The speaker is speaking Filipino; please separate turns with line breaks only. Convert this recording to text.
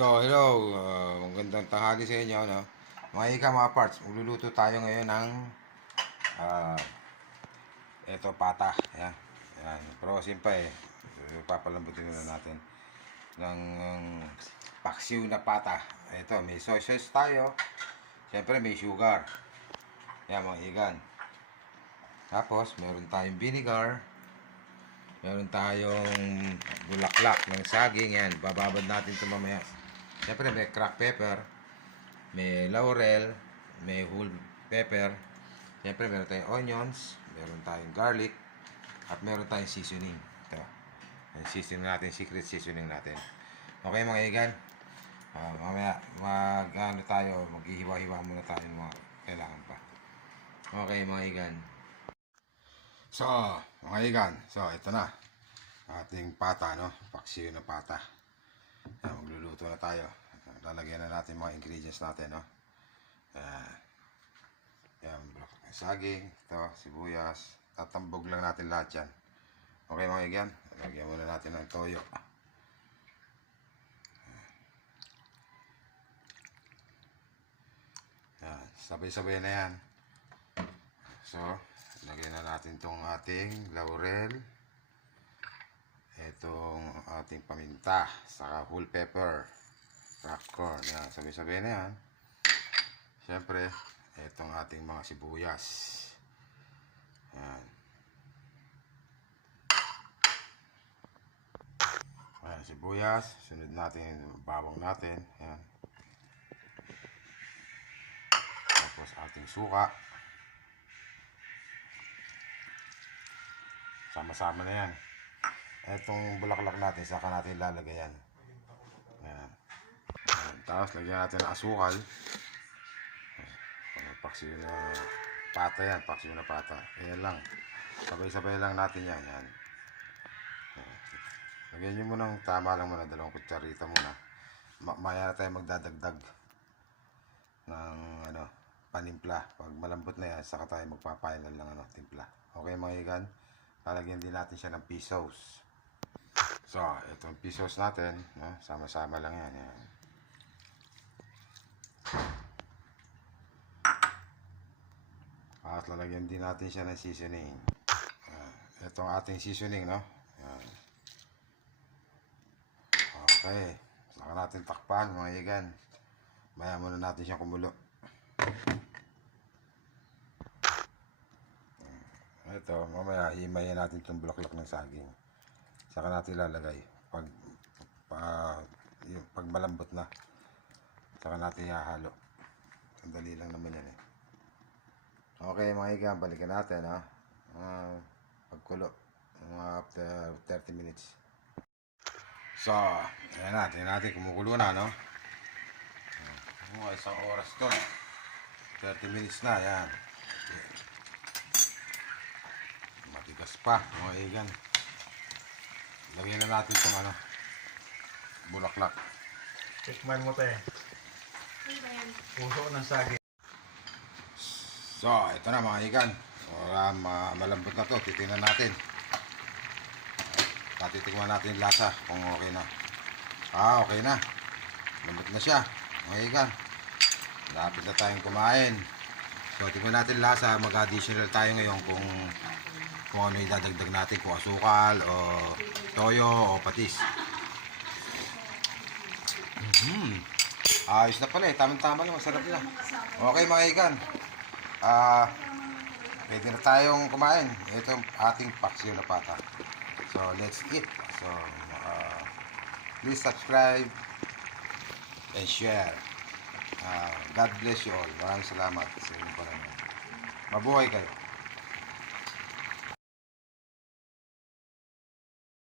So, hello. Uh, magandang tanghali sa inyo. No? Mga ika, mga parts. Magluluto tayo ngayon ng uh, eto, pata. Yan. Yan. Prosin pa eh. Papalambutin muna natin ng um, paksiw na pata. Ito, may soy sauce tayo. Siyempre, may sugar. Yan, mga ikan. Tapos, meron tayong vinegar. Meron tayong bulaklak ng saging. Yan, bababad natin ito mamaya. Siyempre, may cracked pepper. May laurel. May whole pepper. Siyempre, meron tayong onions. Meron tayong garlic. At meron tayong seasoning. Ito. Yung seasoning natin, secret seasoning natin. Okay mga igan? Ah, mamaya, mag, ano tayo, maghihiwa-hiwa muna tayo ng mga kailangan pa. Okay mga igan. So, mga igan, so ito na. Ating pata, no? Paksiyo na pata. Yan, magluluto na tayo. Lalagyan na natin mga ingredients natin, no? Yan. Yan, saging, ito, sibuyas. Tatambog lang natin lahat yan. Okay mga igan? Lagyan muna natin ng toyo. Yan, sabay-sabay na yan. So, lagyan na natin tong ating laurel. Itong ating paminta, saka whole pepper, popcorn. Yan, sabay-sabay na yan. Siyempre, itong ating mga sibuyas. Yan. Ayan, sibuyas. Sunod natin bawang natin. Ayan. Tapos ating suka. Sama-sama na yan. Itong bulaklak natin, saka natin lalagay yan. Ayan. Ayan. Tapos lagyan natin ng asukal. Ayan, Paksiyo na pata yan. Paksiyo na pata. Ayan lang. Sabay-sabay lang natin yan. Yan. Lagyan nyo muna tama lang muna, dalawang kutsarita muna. Ma maya na tayo magdadagdag ng ano, panimpla. Pag malambot na yan, saka tayo magpapainal ng ano, timpla. Okay mga igan? Lalagyan din natin siya ng pisos. So, itong pisos natin, no? sama-sama lang yan. yan. At lalagyan din natin siya ng seasoning. Ah, itong ating seasoning, no? Yan. Okay. Saka natin takpan, mga igan. Maya muna natin siyang kumulo. Ito, mamaya himayin natin itong bulaklak ng saging. Saka natin lalagay. Pag, pag malambot na. Saka natin ihahalo. Sandali lang naman yan eh. Okay mga igan, balikan natin ha. Uh, pagkulo. Mga after 30 minutes. So, ayan na, tingnan natin, kumukulo na, no? Mga isang oras to. 30 minutes na, yan. Matigas pa, mga igan. Lagyan na natin itong ano, bulaklak.
Tikman mo te. Puso ng saging.
So, ito na mga igan. Wala, ma malambot na to, titingnan natin. Patitikman natin yung lasa kung okay na. Ah, okay na. Lambot na siya. Mga igan. Lapit na tayong kumain. So, tingnan natin lasa. Mag-additional tayo ngayon kung kung ano idadagdag natin. Kung asukal o toyo o patis. Mhm. Ayos na pala eh. Tamang-tama lang. Masarap na. Okay mga igan. Ah, pwede na tayong kumain. Ito yung ating paksiw na pata. So, let's eat. So, uh, please subscribe and share. Uh, God bless you all. Maraming salamat sa inyong pananood. Mabuhay kayo.